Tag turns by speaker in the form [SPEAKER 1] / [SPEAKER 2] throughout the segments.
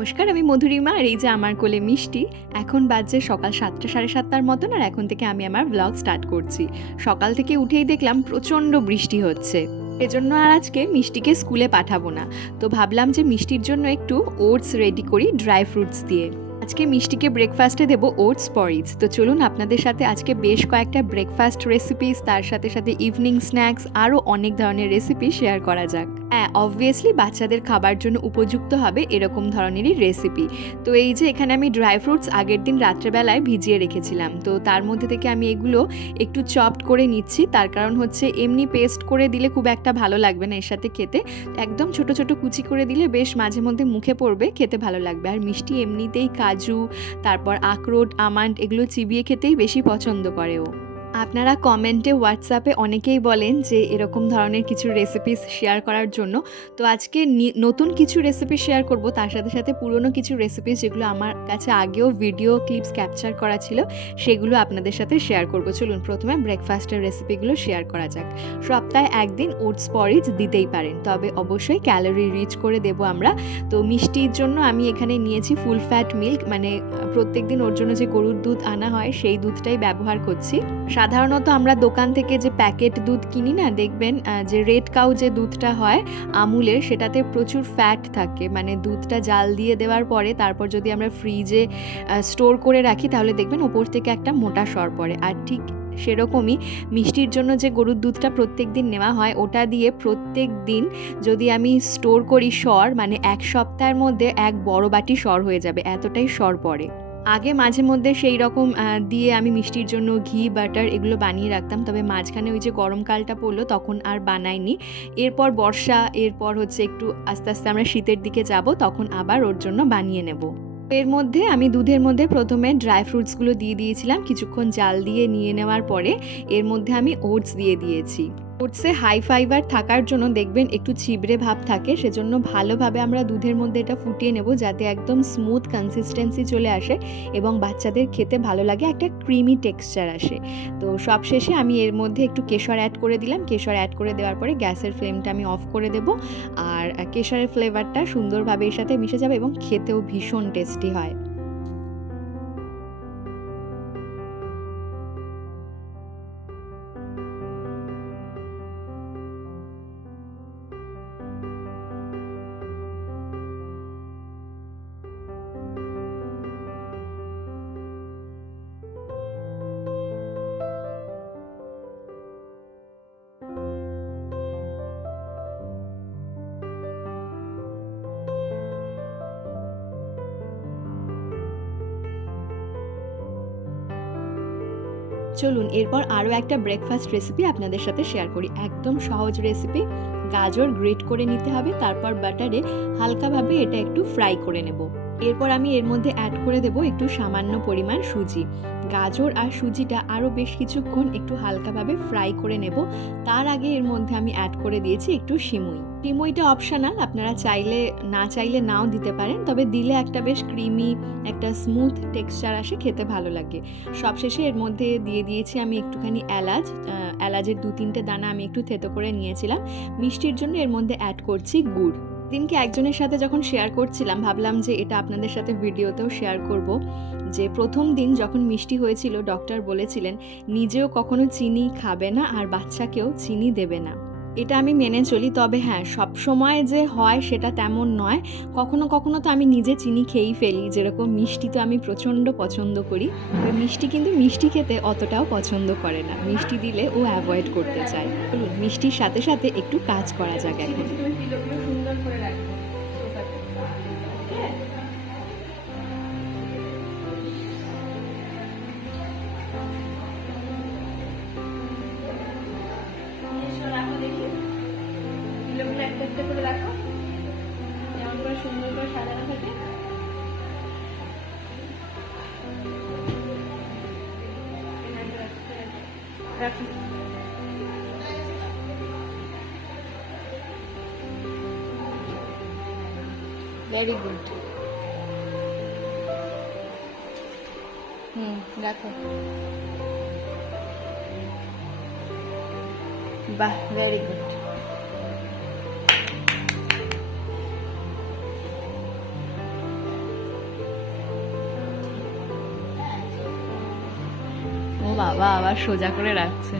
[SPEAKER 1] নমস্কার, আমি মধুরিমা আর এই যে আমার কোলে মিষ্টি, এখন বাজছে সকাল সাতটা সাড়ে সাতটার মতন আর এখন থেকে আমি আমার ব্লগ স্টার্ট করছি। সকাল থেকে উঠেই দেখলাম প্রচণ্ড বৃষ্টি হচ্ছে। এজন্য আর আজকে মিষ্টিকে স্কুলে পাঠাবো না। তো ভাবলাম যে মিষ্টির জন্য একটু ওটস রেডি করি ড্রাই ফ্রুটস দিয়ে। আজকে মিষ্টিকে ব্রেকফাস্টে দেবো ওটস পরিজ তো চলুন আপনাদের সাথে আজকে বেশ কয়েকটা ব্রেকফাস্ট রেসিপিস তার সাথে সাথে ইভিনিং স্ন্যাক্স আরও অনেক ধরনের রেসিপি শেয়ার করা যাক। হ্যাঁ অবভিয়াসলি বাচ্চাদের খাবার জন্য উপযুক্ত হবে এরকম ধরনেরই রেসিপি তো এই যে এখানে আমি ড্রাই ফ্রুটস আগের দিন রাত্রেবেলায় ভিজিয়ে রেখেছিলাম। তো তার মধ্যে থেকে আমি এগুলো একটু চপড করে নিচ্ছি। তার কারণ হচ্ছে এমনি পেস্ট করে দিলে খুব একটা ভালো লাগবে না এর সাথে খেতে। একদম ছোট ছোট কুচি করে দিলে বেশ মাঝে মধ্যে মুখে পড়বে, খেতে ভালো লাগবে। আর মিষ্টি এমনিতেই কাজু, তারপর আখরোট, আমান্ড এগুলো চিবিয়ে খেতেই বেশি পছন্দ করে ও। আপনারা কমেন্টে, হোয়াটসঅ্যাপে অনেকেই বলেন যে এরকম ধরনের কিছু রেসিপিস শেয়ার করার জন্য। তো আজকে নতুন কিছু রেসিপি শেয়ার করব। তার সাথে সাথে পুরনো কিছু রেসিপিস যেগুলো আমার কাছে আগেও ভিডিও ক্লিপস ক্যাপচার করা ছিল, সেগুলো আপনাদের সাথে শেয়ার করব। চলুন প্রথমে ব্রেকফাস্টের রেসিপিগুলো শেয়ার করা যাক। সপ্তাহে একদিন ওটস পরিজ দিতেই পারেন, তবে অবশ্যই ক্যালোরি রিচ করে দেব আমরা। তো মিষ্টির জন্য আমি এখানে নিয়েছি ফুল ফ্যাট মিল্ক মানে প্রত্যেক দিন ওর জন্য যে গরুর দুধ আনা হয়, সেই দুধটাই ব্যবহার করছি। সাধারণত আমরা দোকান থেকে যে প্যাকেট দুধ কিনি না, দেখবেন যে রেড কাউ যে দুধটা হয়, আমুলের, সেটাতে প্রচুর ফ্যাট থাকে। মানে দুধটা জাল দিয়ে দেওয়ার পরে, তারপর যদি আমরা ফ্রিজে স্টোর করে রাখি, তাহলে দেখবেন ওপর থেকে একটা মোটা সর পড়ে। আর ঠিক সেরকমই মিষ্টির জন্য যে গরুর দুধটা প্রত্যেক দিন নেওয়া হয়, ওটা দিয়ে প্রত্যেক দিন যদি আমি স্টোর করি সর মানে এক সপ্তাহের মধ্যে এক বড় বাটি সর হয়ে যাবে, এতটাই সর পড়ে। আগে মাঝে মধ্যে সেই রকম দিয়ে আমি মিষ্টির জন্য ঘি, বাটার এগুলো বানিয়ে রাখতাম। তবে মাঝখানে ওই যে গরমকালটা পড়ল, তখন আর বানাইনি। এরপর বর্ষা, এরপর হচ্ছে একটু আস্তে আস্তে আমরা শীতের দিকে যাব, তখন আবার ওর জন্য বানিয়ে নেব। এর মধ্যে আমি দুধের মধ্যে প্রথমে ড্রাই ফ্রুটসগুলো দিয়ে দিয়েছিলাম। কিছুক্ষণ জাল দিয়ে নিয়ে নেওয়ার পরে এর মধ্যে আমি ওটস দিয়ে দিয়েছি। ওটসে হাই ফাইবার থাকার জন্য দেখবেন একটু ছিবড়ে ভাব থাকে, সেজন্য ভালোভাবে আমরা দুধের মধ্যে এটা ফুটিয়ে নেব যাতে একদম স্মুথ কনসিস্টেন্সি চলে আসে এবং বাচ্চাদের খেতে ভালো লাগে, একটা ক্রিমি টেক্সচার আসে। তো সবশেষে আমি এর মধ্যে একটু কেশর অ্যাড করে দিলাম, কেশর অ্যাড করে দেওয়ার পরে গ্যাসের ফ্লেমটা আমি অফ করে দেব আর কেশরের ফ্লেভারটা সুন্দরভাবে এর সাথে মিশে যাবে এবং খেতেও ভীষণ টেস্টি হয়। চলুন, এরপর আরও একটা ব্রেকফাস্ট রেসিপি আপনাদের সাথে শেয়ার করি। একদম সহজ রেসিপি গাজর গ্রেট করে নিতে হবে, তারপর বাটারে হালকাভাবে এটা একটু ফ্রাই করে নেব। এরপর আমি এর মধ্যে অ্যাড করে দেব একটু সামান্য পরিমাণ সুজি। গাজর আর সুজিটা আরও বেশ কিছুক্ষণ একটু হালকাভাবে ফ্রাই করে নেব। তার আগে এর মধ্যে আমি অ্যাড করে দিয়েছি একটু সিমুই। সিমুইটা অপশনাল আপনারা চাইলে, না চাইলে নাও দিতে পারেন, তবে দিলে একটা বেশ ক্রিমি একটা স্মুথ টেক্সচার আসে, খেতে ভালো লাগে। সবশেষে এর মধ্যে দিয়ে দিয়েছি আমি একটুখানি এলাচ। এলাচের দু তিনটে দানা আমি একটু থেতো করে নিয়েছিলাম। মিষ্টির জন্য এর মধ্যে অ্যাড করছি গুড়। দিনকে একজনের সাথে যখন শেয়ার করছিলাম, ভাবলাম যে এটা আপনাদের সাথে ভিডিওতেও শেয়ার করব। যে প্রথম দিন যখন মিষ্টি হয়েছিল ডক্টর বলেছিলেন, নিজেও কখনো চিনি খাবে না আর বাচ্চাকেও চিনি দেবে না। এটা আমি মেনে চলি, তবে হ্যাঁ সব সময় যে হয় সেটা তেমন নয়। কখনো কখনো তো আমি নিজে চিনি খেয়েই ফেলি, যেরকম মিষ্টি তো আমি প্রচণ্ড পছন্দ করি। তবে মিষ্টি কিন্তু মিষ্টি খেতে অতটাও পছন্দ করে না। মিষ্টি দিলে ও অ্যাভয়েড করতে চায়। মিষ্টির সাথে সাথে একটু কাজ করা যাক এখন।
[SPEAKER 2] একটা করে রাখো যেমন করে সুন্দর করে সাজানো থাকে ভেরি গুড হুম, রাখো। বাহ ভেরি গুড
[SPEAKER 1] বাবা আবার সোজা করে রাখছে।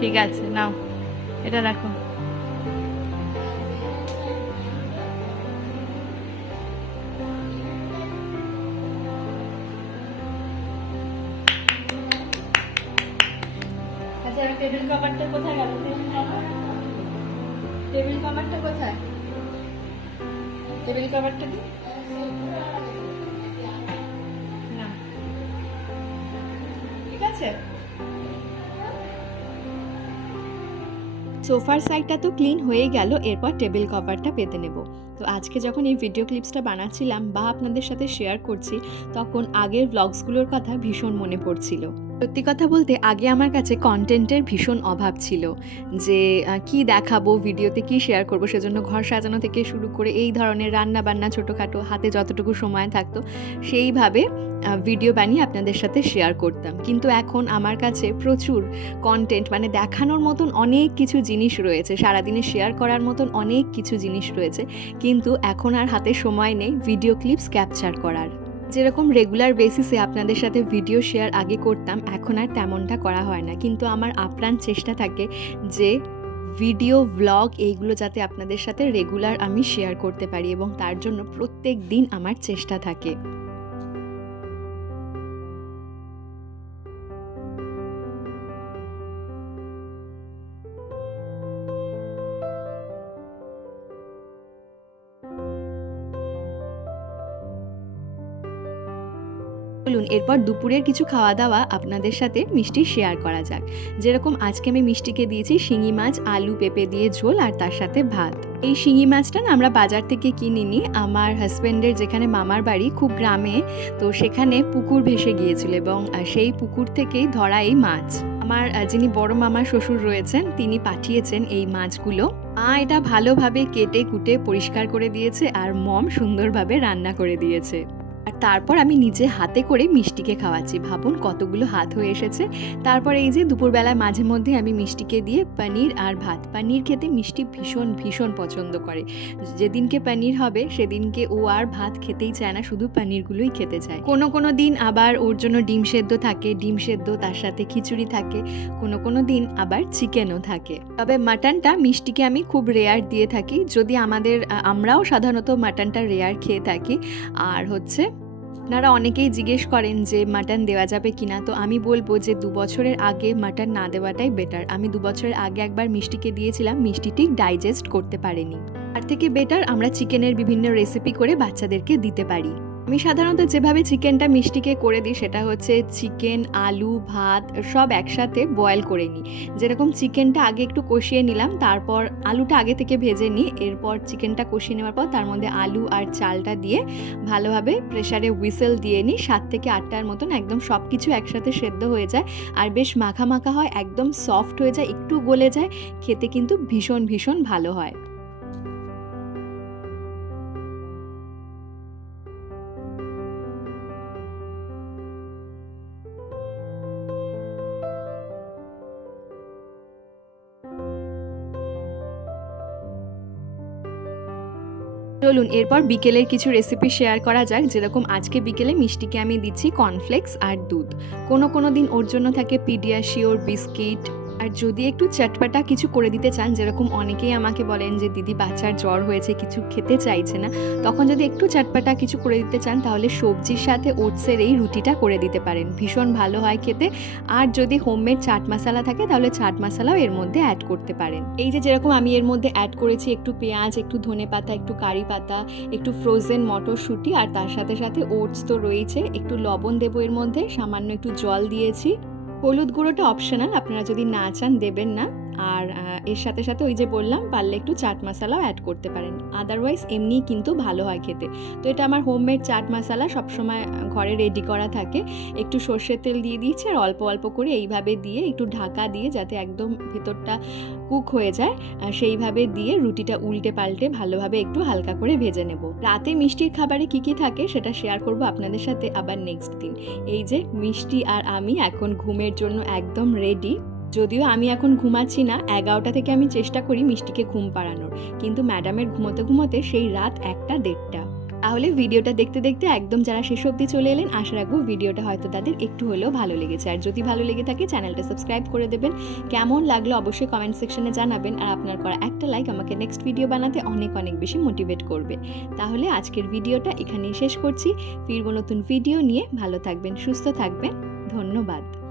[SPEAKER 1] ঠিক আছে, নাও, এটা রাখো। আচ্ছা টেবিল কভারটা কোথায় গেল? টেবিল কভার টেবিল কভারটা কোথায়? টেবিল কভারটা দি আছে? সোফার সাইডটা তো ক্লিন হয়ে গেল, এরপর টেবিল কভারটা পেতে নেব। তো আজকে যখন এই ভিডিও ক্লিপসটা বানাচ্ছিলাম বা আপনাদের সাথে শেয়ার করছি, তখন আগের ব্লগসগুলোর কথা ভীষণ মনে পড়ছিল। সত্যি কথা বলতে, আগে আমার কাছে কন্টেন্টের ভীষণ অভাব ছিল যে কি দেখাবো, ভিডিওতে কি শেয়ার করব, সেজন্য ঘর সাজানো থেকে শুরু করে এই ধরনের রান্না বান্না ছোটোখাটো, হাতে যতটুকু সময় থাকতো, সেইভাবে ভিডিও বানিয়ে আপনাদের সাথে শেয়ার করতাম। কিন্তু এখন আমার কাছে প্রচুর কন্টেন্ট মানে দেখানোর মতন অনেক কিছু জিনিস রয়েছে, সারাদিনে শেয়ার করার মতন অনেক কিছু জিনিস রয়েছে, কিন্তু এখন আর হাতে সময় নেই ভিডিও ক্লিপস ক্যাপচার করার। যেরকম রেগুলার বেসিসে আপনাদের সাথে ভিডিও শেয়ার আগে করতাম, এখন আর তেমনটা করা হয় না। কিন্তু আমার আপ্রাণ চেষ্টা থাকে যে ভিডিও ভ্লগ এইগুলো যাতে আপনাদের সাথে রেগুলার আমি শেয়ার করতে পারি এবং তার জন্য প্রত্যেক দিন আমার চেষ্টা থাকে। চলুন এরপর দুপুরের কিছু খাওয়া দাওয়া আপনাদের সাথে মিষ্টি শেয়ার করা যাক। যেরকম আজকে আমি মিষ্টিকে দিয়েছি শিঙি মাছ, আলু, পেঁপে দিয়ে ঝোল আর তার সাথে ভাত। এই শিঙি মাছটা না আমরা বাজার থেকে কিনিনি আমার হাজব্যান্ডের যেখানে মামার বাড়ি, খুব গ্রামে, তো সেখানে পুকুর ভেসে গিয়েছিল এবং সেই পুকুর থেকেই ধরা এই মাছ। আমার যিনি বড় মামা শ্বশুর রয়েছেন, তিনি পাঠিয়েছেন এই মাছগুলো। মা এটা ভালোভাবে কেটে কুটে পরিষ্কার করে দিয়েছে আর মম সুন্দরভাবে রান্না করে দিয়েছে। তারপর আমি নিজে হাতে করে মিষ্টিকে খাওয়াচ্ছি। ভাবুন কতগুলো হাত হয়ে এসেছে। তারপর এই যে দুপুরবেলায় মাঝে মধ্যে আমি মিষ্টিকে দিয়ে পনির আর ভাত। পনির খেতে মিষ্টি ভীষণ ভীষণ পছন্দ করে। যেদিনকে পনির হবে, সেদিনকে ও আর ভাত খেতেই চায় না, শুধু পনিরগুলোই খেতে চায়। কোনো কোনো দিন আবার ওর জন্য ডিম সেদ্ধ থাকে, ডিম সেদ্ধ, তার সাথে খিচুড়ি থাকে। কোনো কোনো দিন আবার চিকেনও থাকে। তবে মাটনটা মিষ্টিকে আমি খুব রেয়ার দিয়ে থাকি। যদি আমাদের আমরাও সাধারণত মাটনটা রেয়ার খেয়ে থাকি। আর হচ্ছে আপনারা অনেকেই জিজ্ঞেস করেন যে মাটন দেওয়া যাবে কিনা, তো আমি বলব যে দু বছরের আগে মাটন না দেওয়াটাই বেটার আমি দু বছরের আগে একবার মিষ্টিকে দিয়েছিলাম মিষ্টিটি ডাইজেস্ট করতে পারেনি। তার থেকে বেটার আমরা চিকেনের বিভিন্ন রেসিপি করে বাচ্চাদেরকে দিতে পারি। আমি সাধারণত যেভাবে চিকেনটা মিষ্টিকে করে দিই, সেটা হচ্ছে চিকেন, আলু, ভাত, সব একসাথে বয়েল করে নিই। যেরকম চিকেনটা আগে একটু কষিয়ে নিলাম, তারপর আলুটা আগে থেকে ভেজে নিই, এরপর চিকেনটা কষিয়ে নেওয়ার পর তার মধ্যে আলু আর চালটা দিয়ে ভালোভাবে প্রেসারে হুইসেল দিয়ে নিই, সাত থেকে আটটার মতন একদম সব কিছু একসাথে সেদ্ধ হয়ে যায়। আর বেশ মাখা মাখা হয়, একদম সফট হয়ে যায়, একটু গলে যায়, খেতে কিন্তু ভীষণ ভীষণ ভালো হয়। চলুন এরপর বিকেলের কিছু রেসিপি শেয়ার করা যাক। যেরকম আজকে বিকেলে মিষ্টিকে আমি দিচ্ছি কর্নফ্লেক্স আর দুধ। কোনো কোনো দিন ওর জন্য থাকে পিডিয়াশিওর বিস্কিট আর যদি একটু চটপাটা কিছু করে দিতে চান, যেরকম অনেকেই আমাকে বলেন যে, দিদি, বাচ্চার জ্বর হয়েছে, কিছু খেতে চাইছে না। তখন যদি একটু চটপাটা কিছু করে দিতে চান, তাহলে সবজির সাথে ওটসের এই রুটিটা করে দিতে পারেন। ভীষণ ভালো হয় খেতে। আর যদি হোমমেড চাট মশলা থাকে, তাহলে চাট মশলাও এর মধ্যে অ্যাড করতে পারেন। এই যে, যেরকম আমি এর মধ্যে অ্যাড করেছি একটু পেঁয়াজ, একটু ধনে পাতা, একটু কারি পাতা, একটু ফ্রোজেন মটরশুঁটি, আর তার সাথে সাথে ওটস তো রয়েছে, একটু লবণ দেবো এর মধ্যে, সামান্য একটু জল দিয়েছি। হলুদ গুঁড়োটা অপশনাল আপনারা যদি না চান দেবেন না। আর এর সাথে সাথে ওই যে বললাম, পারলে একটু চাট মশলাও অ্যাড করতে পারেন। আদারওয়াইজ এমনি কিন্তু ভালো হয় খেতে। তো এটা আমার হোমমেড চাট মশলা, সবসময় ঘরে রেডি করা থাকে। একটু সর্ষের তেল দিয়ে দিয়েছি আর অল্প অল্প করে এইভাবে দিয়ে একটু ঢাকা দিয়ে যাতে একদম ভেতরটা কুক হয়ে যায় সেইভাবে দিয়ে রুটিটা উল্টে পাল্টে ভালোভাবে একটু হালকা করে ভেজে নেব। রাতে মিষ্টির খাবারে কি কি থাকে সেটা শেয়ার করব আপনাদের সাথে আবার নেক্সট দিন। এই যে মিষ্টি আর আমি এখন ঘুমের জন্য একদম রেডি যদিও আমি এখন ঘুমাচ্ছি না, এগারোটা থেকে আমি চেষ্টা করি মিষ্টিকে ঘুম পাড়ানোর। কিন্তু ম্যাডামের ঘুমোতে ঘুমোতে সেই রাত একটা দেড়টা। তাহলে ভিডিওটা দেখতে দেখতে একদম যারা শেষ অবধি চলে এলেন, আশা রাখব ভিডিওটা হয়তো তাদের একটু হলেও ভালো লেগেছে। আর যদি ভালো লেগে থাকে, চ্যানেলটা সাবস্ক্রাইব করে দেবেন। কেমন লাগল অবশ্যই কমেন্ট সেকশনে জানাবেন। আর আপনার করা একটা লাইক আমাকে নেক্সট ভিডিও বানাতে অনেক অনেক বেশি মোটিভেট করবে। তাহলে আজকের ভিডিওটা এখানেই শেষ করছি। ফিরবো নতুন ভিডিও নিয়ে। ভালো থাকবেন, সুস্থ থাকবেন। ধন্যবাদ।